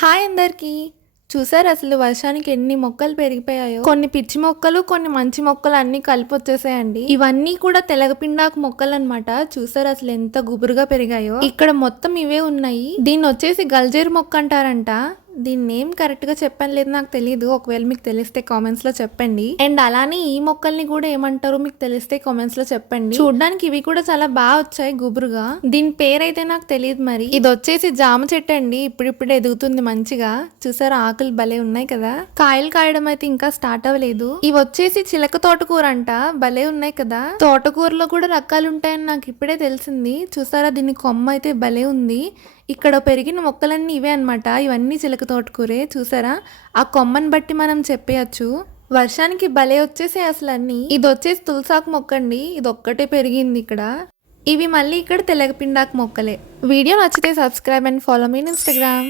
Hi అందరికి. చూసారు అసలు వర్షానికి ఎన్ని మొక్కలు పెరిగిపోయాయో. కొన్ని పిచ్చి మొక్కలు, కొన్ని మంచి మొక్కలు అన్ని కలిపి వచ్చేసాయండి. ఇవన్నీ కూడా తెలగపిండాకు మొక్కలు అన్నమాట. చూసారు అసలు ఎంత గుబురుగా పెరిగాయో. ఇక్కడ మొత్తం ఇవే ఉన్నాయి. దీన్ని వచ్చేసి గల్జేరు మొక్క అంటారంట. దీని నేమ్ కరెక్ట్ గా చెప్పని లేదు, నాకు తెలియదు. ఒకవేళ మీకు తెలిస్తే కామెంట్స్ లో చెప్పండి. అండ్ అలానే ఈ మొక్కల్ని కూడా ఏమంటారో మీకు తెలిస్తే కామెంట్స్ లో చెప్పండి. చూడడానికి ఇవి కూడా చాలా బాగా వచ్చాయి గుబురుగా. దీని పేరైతే నాకు తెలియదు మరి. ఇది వచ్చేసి జామ చెట్టు అండి. ఇప్పుడిప్పుడే ఎదుగుతుంది మంచిగా. చూసారా ఆకులు భలే ఉన్నాయి కదా. కాయలు కాయడం అయితే ఇంకా స్టార్ట్ అవ్వలేదు. ఇవి వచ్చేసి చిలక తోటకూర అంట. భలే ఉన్నాయి కదా. తోటకూరలో కూడా రకాలు ఉంటాయని నాకు ఇప్పుడే తెలిసింది. చూసారా దీని కొమ్మ అయితే భలే ఉంది. ఇక్కడ పెరిగిన మొక్కలన్నీ ఇవే అనమాట. ఇవన్నీ చిలక తోటకూరే. చూసారా ఆ కొమ్మని బట్టి మనం చెప్పేయచ్చు. వర్షానికి భలే వచ్చేసాయి అసలు అన్ని. ఇది వచ్చేసి తులసాకు మొక్క అండి. ఇది ఒక్కటే పెరిగింది ఇక్కడ. ఇవి మళ్ళీ ఇక్కడ తెలగపిండాకు మొక్కలే. వీడియో నచ్చితే subscribe and follow me in Instagram.